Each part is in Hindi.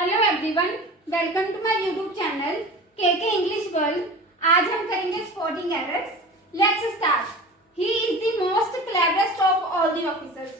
Hello everyone, welcome to my YouTube channel KK English world. आज हम करेंगे spotting errors. Let's start. He is the most cleverest of all the officers.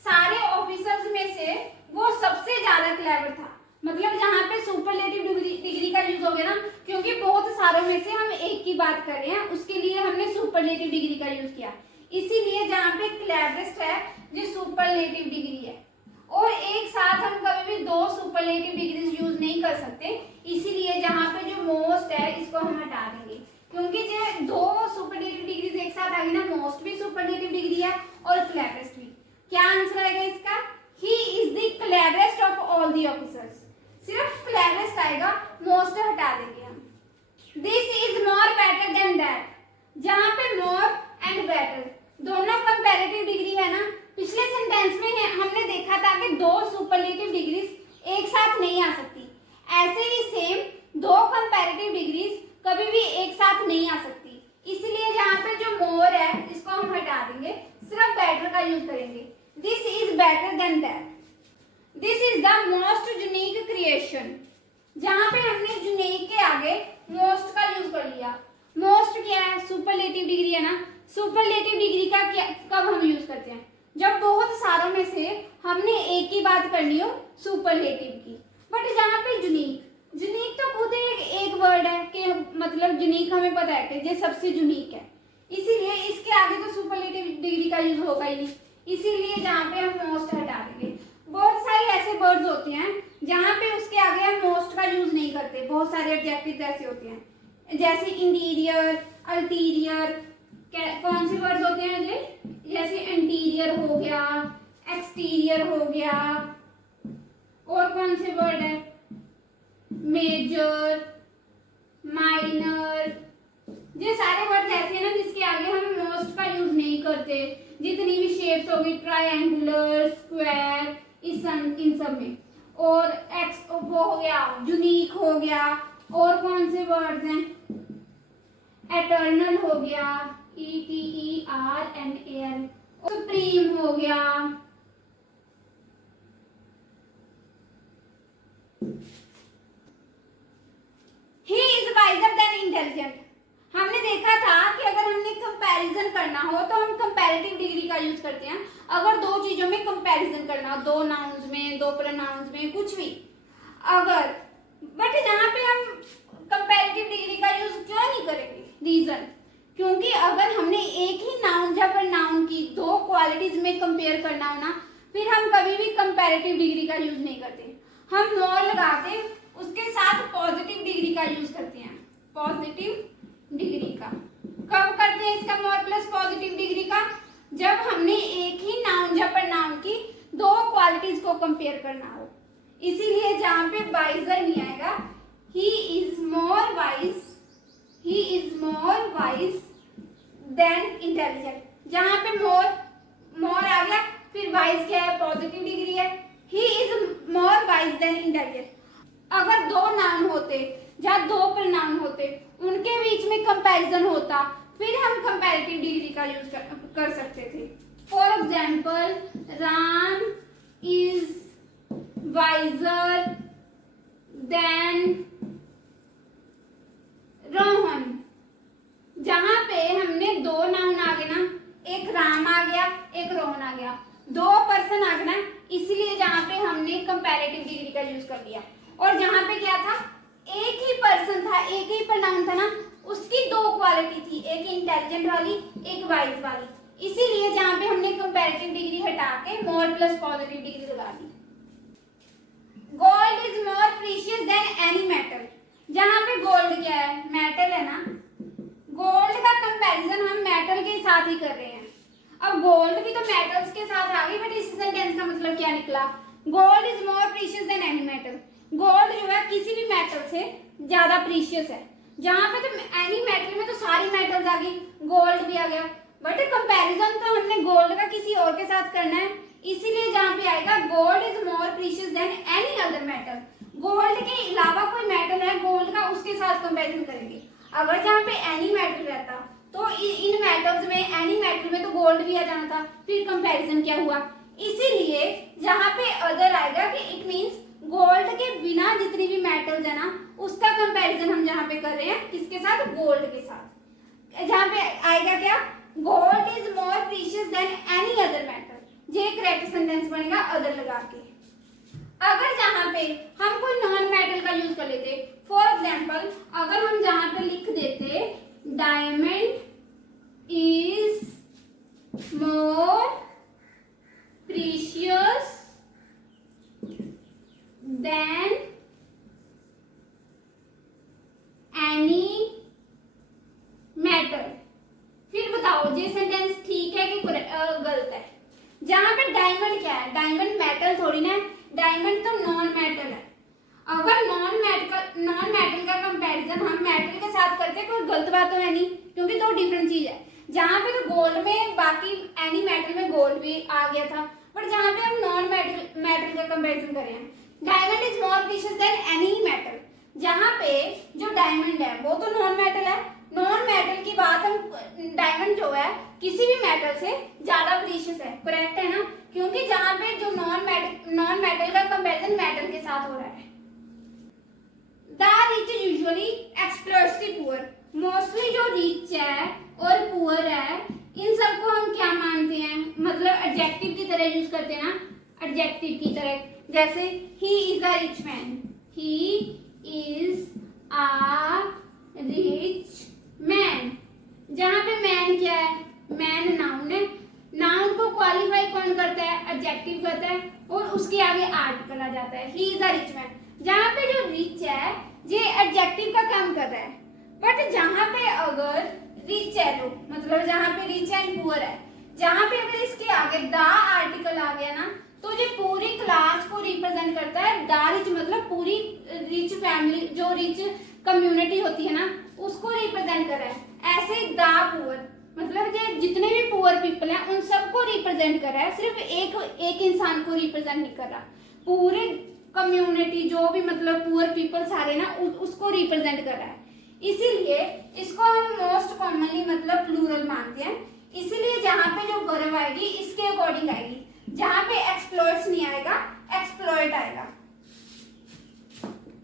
सारे ऑफिसर्स में से वो सबसे ज्यादा क्लेवर था। मतलब जहाँ पे सुपरलेटिव डिग्री का यूज हो गया ना, क्योंकि बहुत सारों में से हम एक की बात कर रहे हैं, उसके लिए हमने सुपरलेटिव डिग्री का यूज किया। इसीलिए जहाँ पे क्लेवरेस्ट है ये सुपरलेटिव डिग्री है। और एक साथ हम कभी भी दो सुपरलेटिव डिग्रीज यूज नहीं कर सकते, इसीलिए जहाँ पे जो मोस्ट है इसको हम हटा देंगे, क्योंकि जो दो सुपरलेटिव डिग्रीज एक साथ आ गई ना, मोस्ट भी सुपरलेटिव डिग्री है और क्लेवरेस्ट भी। क्या आंसर आएगा इसका? ही is the cleverest of all the officers. सिर्फ क्लेवरेस्ट आएगा, मोस्ट हटा देंगे हम। This is more better than that. जहाँ पे मोर एंड बेटर दोनों कंपैरेटिव डिग्री है ना, पिछले सेंटेंस में हमने देखा था कि दो सुपरलेटिव डिग्रीज एक साथ नहीं आ सकती। ऐसे ही सेम दो कंपैरेटिव डिग्रीज कभी भी एक साथ नहीं आ सकती। इसलिए यहाँ पे जो मोर है इसको हम हटा देंगे, सिर्फ बेटर का यूज करेंगे। This is better than that. This is the most unique creation. जहाँ पे हमने यूनिक के आगे मोस्ट का यूज कर लिया। मोस्ट क्या है? सुपरलेटिव डिग्री है ना। सुपरलेटिव डिग्री का क्या कब हम यूज करते हैं? जब बहुत सारों में से हमने एक ही बात करनी हो, सुपरलेटिव की। बट जहाँ पे यूनिक, यूनिक तो खुद एक वर्ड है कि मतलब यूनिक हमें पता है कि ये सबसे यूनिक है, इसीलिए इसके आगे तो सुपरलेटिव डिग्री का यूज होगा ही नहीं। इसीलिए जहाँ पे हम मोस्ट हटा देंगे। बहुत सारे ऐसे वर्ड्स होते हैं जहाँ पे उसके आगे हम मोस्ट का यूज नहीं करते। बहुत सारे एडजेक्टिव्स ऐसे होते हैं, जैसे इंटीरियर, अल्टीरियर। कौन से वर्ड्स होते हैं ये? जैसे इंटीरियर हो गया, एक्सटीरियर हो गया, और कौन से वर्ड है? Major, minor. ये सारे वर्ड्स ऐसे हैं ना जिसके आगे हम मोस्ट का यूज नहीं करते। जितनी भी शेप्स होगी, ट्रायंगुलर, स्क्वायर, इन सब में। और एक्स वो हो गया, यूनिक हो गया। और कौन से वर्ड्स हैं? एटर्नल हो गया, ETERNAL। सुप्रीम हो गया। He is wiser than intelligent। हमने देखा था कि अगर हमने कंपैरिजन करना हो तो हम कंपैरेटिव डिग्री का यूज करते हैं। अगर दो चीजों में कंपैरिजन करना हो, दो नाउन्स में, दो प्रोनाउंस में, कुछ भी अगर, बट यहाँ पे हम कंपैरेटिव डिग्री का यूज क्यों नहीं करेंगे? रीजन, क्योंकि अगर हमने एक ही नाउन या प्रोनाउन की दो क्वालिटीज में कंपेयर करना हो ना, फिर हम कभी भी कंपैरेटिव डिग्री का यूज नहीं करते। हम मोर लगा के उसके साथ पॉजिटिव डिग्री का यूज करते हैं। पॉजिटिव डिग्री का कब करते हैं? इसका मोर प्लस पॉजिटिव डिग्री का जब हमने एक ही नाउन या प्रोनाउन की दो क्वालिटीज को कंपेयर करना हो। इसीलिए जहाँ पे वाइजर नहीं आएगा, he is more wise, he is more wise than intelligent। जहाँ पे more आ गया, फिर wise क्या है? पॉजिटिव डिग्री है। he is more wise than intelligent। अगर दो नाउन होते या दो प्रोनाउन होते, उनके बीच में कंपैरिजन होता, फिर हम कंपैरेटिव डिग्री का यूज कर सकते थे। For example, Ram is visor then Rohan. जहां पे हमने दो नाउन आ गए ना, एक राम आ गया, एक रोहन आ गया, दो पर्सन आ गए ना, इसलिए जहां पे हमने कंपैरेटिव डिग्री का यूज कर लिया। और जहां पे क्या था? एक ही पर्सन था, एक ही प्रोनाउन था ना, उसकी दो क्वालिटी थी, एक इंटेलिजेंट वाली, एक वाइज वाली। इसीलिए जहां पे हमने कंपैरेटिव डिग्री हटा के मोर प्लस पॉजिटिव डिग्री लगा दी। Gold is more precious than any metal. जहाँ पे गोल्ड क्या है? मेटल है ना। गोल्ड का कंपैरिजन हम मेटल के साथ ही कर रहे हैं। अब गोल्ड भी तो मेटल्स के साथ आ गई, बट इस सेंटेंस का मतलब क्या निकला? Gold is more precious than any metal. Gold जो है किसी भी मेटल से ज्यादा प्रीशियस है। जहाँ पे तो एनी मेटल में तो सारी मेटल्स आ गई, गोल्ड भी आ गया, बट कंपैरिजन तो हमने गोल्ड का किसी और के साथ करना है। इसीलिए जहाँ पे आएगा gold is more precious than any other metal. Gold के अलावा कोई मेटल है गोल्ड का, उसके साथ कंपैरिजन करेंगे। अगर जहाँ पे एनी मेटल रहता तो इन मेटल्स में, एनी मेटल में तो गोल्ड भी आ जाना था, फिर कंपैरिजन क्या हुआ? इसीलिए जहाँ पे अदर आएगा कि इट मींस गोल्ड के बिना जितनी भी मेटल्स है ना, उसका कंपैरिजन हम जहाँ पे कर रहे हैं किसके साथ, गोल्ड के साथ। जहाँ पे आएगा क्या, gold is more precious than any other metal. ये करेक्ट सेंटेंस बनेगा अदर लगा के। अगर जहाँ पे हम कोई नॉन मेटल का यूज कर लेते, फॉर एग्जाम्पल अगर हम जहाँ पे लिख देते diamond is more precious than any metal, फिर बताओ ये सेंटेंस ठीक है कि गलत है। जहां पे डायमंड क्या है, डायमंड मेटल थोड़ी ना है, डायमंड तो नॉन मेटल है। अगर नॉन मेटल का कंपैरिजन हम मेटल के साथ करते हैं, कोई गलत बात तो है नहीं, क्योंकि दो डिफरेंट चीज है। जहां पे तो गोल्ड में, बाकी एनी मेटल में गोल्ड भी आ गया था, बट जहां पे हम नॉन मेटल का कंपैरिजन कर रहे हैं, diamond is more precious than any metal. जहां पे जो डायमंड है वो तो नॉन मेटल है, नॉन मेटल की बात हम, डायमंड जो है किसी भी मेटल से ज्यादा प्रीशियस है, करेक्ट है ना, क्योंकि जहां पे जो नॉन मेटल का कंपैरिजन मेटल के साथ हो रहा है। The rich usually exploits the poor, mostly जो रिच है और पुअर है, इन सबको हम क्या मानते हैं, मतलब एडजेक्टिव की तरह यूज करते हैं ना, एडजेक्टिव की तरह, जैसे he is a rich man, he is a rich man. जहां पे मैन क्या है, मैन नाउन है, नाउन को क्वालिफाई कौन करता है, एडजेक्टिव करता है, और उसके आगे आर्टिकल आ जाता है, he is a rich man. जहां पे जो रिच है ये एडजेक्टिव का काम कर रहा है, बट जहां पे अगर रिच है तो मतलब जहां पे रिच एंड पुअर है, जहां पे अगर इसके आगे द आर्टिकल आ गया ना, तो ये पूरी क्लास को रिप्रेजेंट करता है। द रिच मतलब पूरी रिच फैमिली, जो रिच कम्युनिटी होती है ना, उसको रिप्रेजेंट कर रहा है। ऐसे द पुअर मतलब ये जितने भी पुअर पीपल हैं उन सबको रिप्रेजेंट कर रहा है, सिर्फ एक इंसान को रिप्रेजेंट नहीं कर रहा, पूरे कम्युनिटी जो भी मतलब पुअर पीपल सारे ना उसको रिप्रेजेंट कर रहा है। इसीलिए इसको हम मोस्ट कॉमनली मतलब प्लूरल मानते हैं। इसीलिए जहां पे जो वर्ब आएगी इसके अकॉर्डिंग आएगी, जहां पे एक्सप्लॉइट्स नहीं आएगा, एक्सप्लॉइट आएगा,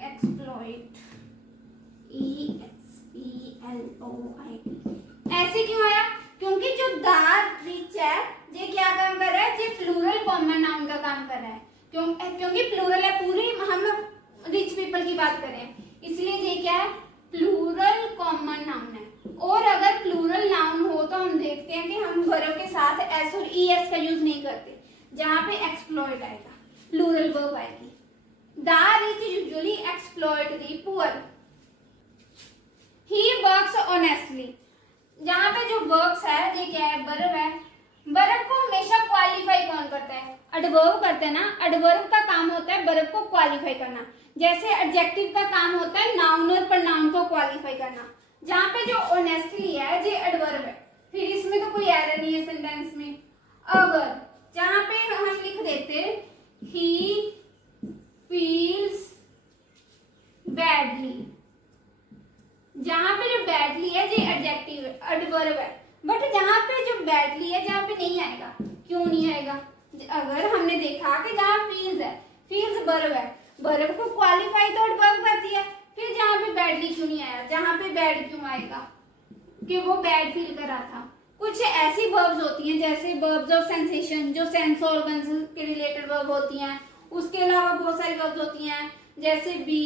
एक्सप्लॉइट, EXPLOIT। ऐसे क्यों आया, क्योंकि जो द रिच है ये क्या काम कर रहा है, ये प्लूरल कॉमन नाउन का काम कर रहा है, क्योंकि प्लूरल है, पूरी हम रिच पीपल की बात कर रहे हैं, इसलिए ये क्या है, प्लूरल कॉमन नाउन है। और अगर प्लूरल नाउन हो तो हम देखते हैं कि हम वर्ब के साथ एस और ES का यूज नहीं करते, जहां पे एक्सप्लॉइट आएगा, प्लूरल वर्ब आएगी। The rich usually exploit the poor, he works honestly. जहां पे जो वर्क्स है ये क्या है, वर्ब है, वर्ब को हमेशा क्वालिफाई कौन करता है, एडवर्ब करता है ना, एडवर्ब का काम होता है वर्ब को क्वालिफाई करना, जैसे एडजेक्टिव का काम होता है नाउन और प्रोनाउन को क्वालिफाई करना। जहां पे जो ऑनेस्टली है ये एडवर्ब है, फिर इसमें तो कोई एरर नहीं है सेंटेंस में। अगर जहां पे हम लिख देते ही फील्स बैडली, जहां पे जो बैडली है ये एडजेक्टिव है, एडवर्ब है, बट जहां पे जो बैडली है जहां पे नहीं आएगा, क्यों नहीं आएगा, अगर हमने देखा कि जहां फील्स है, फील्स वर्ब है, वर्ब को क्वालिफाई तो एडवर्ब करती है, फिर जहां पे बैडली क्यों नहीं आया, जहां पे बैड क्यों आएगा, कि वो बैड फील कर रहा था। कुछ ऐसी वर्ब्स होती हैं जैसे वर्ब्स ऑफ सेंसेशन, जो सेंस ऑर्गन्स के रिलेटेड वर्ब होती हैं, उसके अलावा बहुत सारी वर्ब्स होती हैं जैसे be,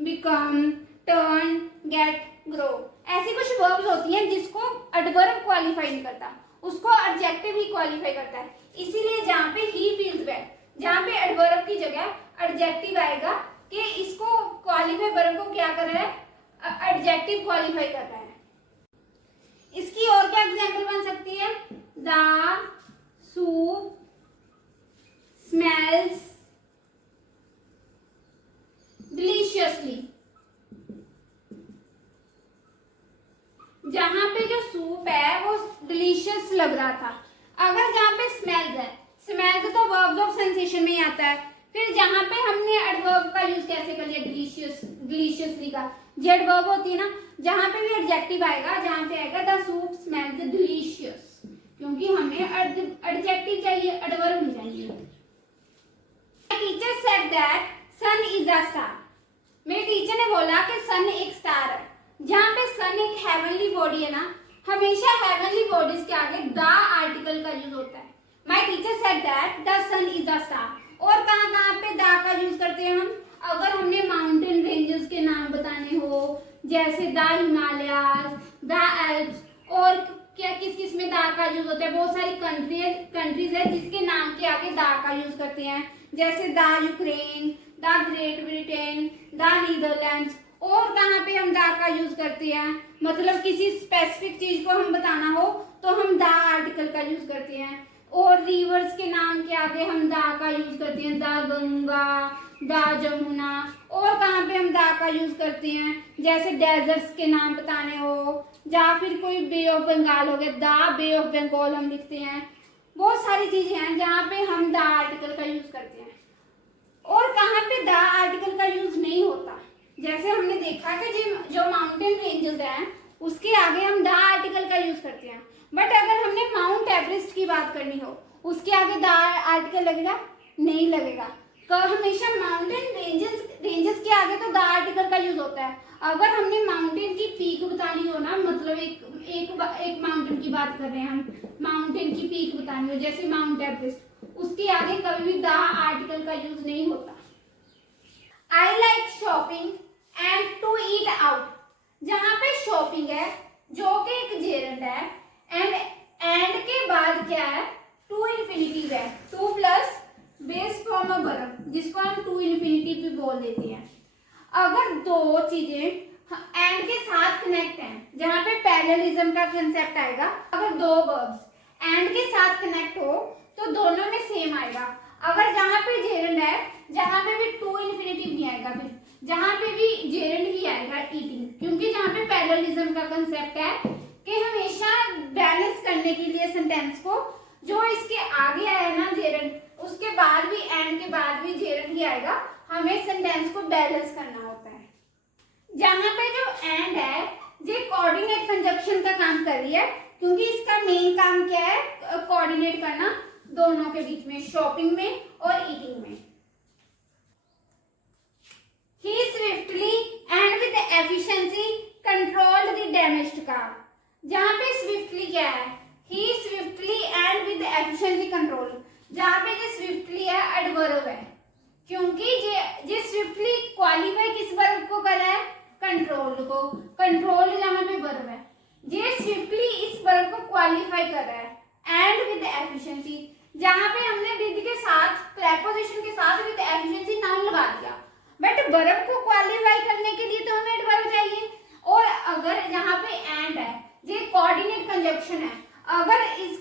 become, turn, get, grow. ऐसी कुछ वर्ब्स होती हैं जिसको एडवर्ब क्वालिफाई नहीं करता, उसको एडजेक्टिव ही क्वालिफाई करता है। इसीलिए जहां पे ही फील्स बैड, जहां पे एडवर्ब की जगह एडजेक्टिव आएगा कि इसको क्वालिफाई, वर्ब को क्या कर रहा है, एडजेक्टिव क्वालिफाई कर रहा है। इसकी और क्या एग्जांपल बन सकती है, द सूप स्मेल्स डिलीशियसली। जहां पे जो सूप है वो डिलीशियस लग रहा था, अगर जहां पे स्मेल्स है, स्मेल्स तो वर्ब्स ऑफ सेंसेशन में ही आता है, फिर जहां पे हमने एडवर्ब का यूज कैसे कर लिया, डिलीशियसली का, जो एडवर्ब होती है ना, जहां पे भी एडजेक्टिव आएगा, जहां पे आएगा द सूप स्मेल्स डिलीशियस, क्योंकि हमें एडजेक्टिव चाहिए, एडवर्ब नहीं चाहिए। Teacher said that sun is a star. मेरे टीचर ने बोला कि सन एक स्टार है। जहाँ पे सन एक हेवनली बॉडी है ना, हमेशा हेवनली बॉडीज के आगे द आर्टिकल का यूज होता है। My teacher said that the sun is a star. और कहाँ कहाँ पे द का यूज करते हैं हम? अगर हमने माउंटेन रेंजेस के नाम बताने हो, जैसे द हिमालयाज, द एल्प्स, और क्या किस किस में द का यूज होता है? बहुत सारी कंट्रीज है जिसके नाम के आगे द का यूज करते हैं, जैसे the Ukraine, the great Britain, the Netherlands. और कहाँ पे हम द का यूज करते हैं? मतलब किसी स्पेसिफिक चीज को हम बताना हो तो हम द आर्टिकल का यूज करते हैं। और रिवर्स के नाम के आगे हम द का यूज करते हैं, द गंगा, द जमुना। और कहाँ पे हम द का यूज करते हैं? जैसे डेजर्ट्स के नाम बताने हो, या फिर कोई बे ऑफ बंगाल हो गया, द बे ऑफ बंगाल हम लिखते हैं। बहुत सारी चीजें हैं जहाँ पे हम द आर्टिकल का यूज करते हैं। और कहाँ पे द आर्टिकल का यूज नहीं होता? जैसे हमने देखा कि जो माउंटेन रेंजेस हैं उसके आगे हम द आर्टिकल का यूज करते हैं। बट अगर हमने माउंट एवरेस्ट की बात करनी हो, उसके आगे द आर्टिकल लगेगा? नहीं लगेगा। तो हमेशा माउंटेन रेंजेस के आगे तो द आर्टिकल का यूज होता है। अगर हमने माउंटेन की पीक बतानी हो ना, मतलब एक माउंटेन की बात कर रहे हैं हम, माउंटेन की पीक बतानी हो जैसे माउंट एवरेस्ट, उसके आगे कभी भी द आर्टिकल का यूज नहीं होता। I like shopping and to eat out. जहाँ पे शॉपिंग है जो कि एक जेरेंट है, एंड के बाद क्या है? टू इन्फिनिटिव है, two plus base form of verb, जिसको हम टू इन्फिनिटिव भी बोल देते हैं। अगर दो चीजें एंड के साथ कनेक्ट हैं, जहाँ पे पैरेललिज्म का कंसेप्ट आएगा। अगर दो वर्ब्स एंड के साथ कनेक्ट हो तो दोनों में सेम आएगा। अगर जहाँ पे जेरेंड है, जहाँ पे भी टू इन्फिनिटिव नहीं आएगा, फिर जहाँ पे भी जेरेंड ही आएगा ईटिंग, क्योंकि जहाँ पे पैरेललिज्म का कंसेप्ट है कि हमेशा बैलेंस करने के लिए सेंटेंस को, जो इसके आगे आया ना जेरेंड, उसके बाद भी एंड के बाद भी जेरेंड ही आएगा। हमें सेंटेंस को बैलेंस करना होता है। जहाँ पे जो एंड है ये कोऑर्डिनेट कंजक्शन का काम कर रही है, क्योंकि इसका मेन काम क्या है? कोऑर्डिनेट करना दोनों के बीच में, शॉपिंग में और ईटिंग में। He swiftly and with efficiency controlled the damaged car. जहाँ पे swiftly क्या है? He swiftly and with efficiency control. जहाँ पे जो swiftly है adverb है, क्योंकि ये swiftly क्वालिफाई किस वर्ब को कर रहा है? कंट्रोल को। कंट्रोल जहाँ पे वर्ब है, ये swiftly इस वर्ब को क्वालिफाई कर रहा है। एंड विद एफिशिएंसी, जहाँ पे हमने विद के साथ, प्रेपोजिशन के साथ विद एफिशिएंसी नाउन लगा दिया, बट वर्ब को क्वालिफाई करने के लिए तो हमें एडवर्ब चाहिए। और अगर यहाँ पे एंड है, ये कोऑर्डिनेट कंजक्शन है, अगर इस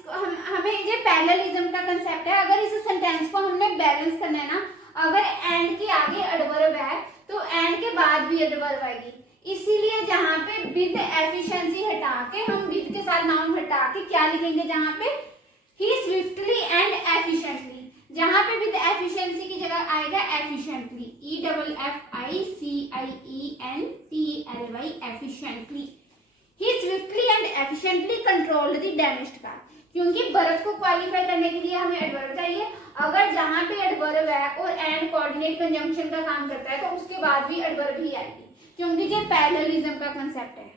हमें ये पैरेललिज्म का कंसेप्ट है, अगर इस सेंटेंस को हमने बैलेंस करना है ना, अगर एंड के आगे एडवर्ब है तो एंड के बाद भी एडवर्ब आएगी। इसीलिए जहाँ पे विद एफिशिएंसी हटा के, हम विद के साथ नाउन हटा के क्या लिखेंगे? जहाँ पे ही स्विफ्टली एंड एफिशिएंटली, जहाँ पे विद एफिशिएंसी की जगह आएगा efficiently, EFFICIENTLY, efficiently. He swiftly and efficiently controlled the damaged car, क्योंकि वर्ब को क्वालिफाई करने के लिए हमें एडवर्ब चाहिए। अगर जहाँ पे एडवर्ब है और एंड कोऑर्डिनेट कंजंक्शन का काम करता है तो उसके बाद भी एडवर्ब ही आएगी, क्योंकि ये पैरेललिज्म का कंसेप्ट है।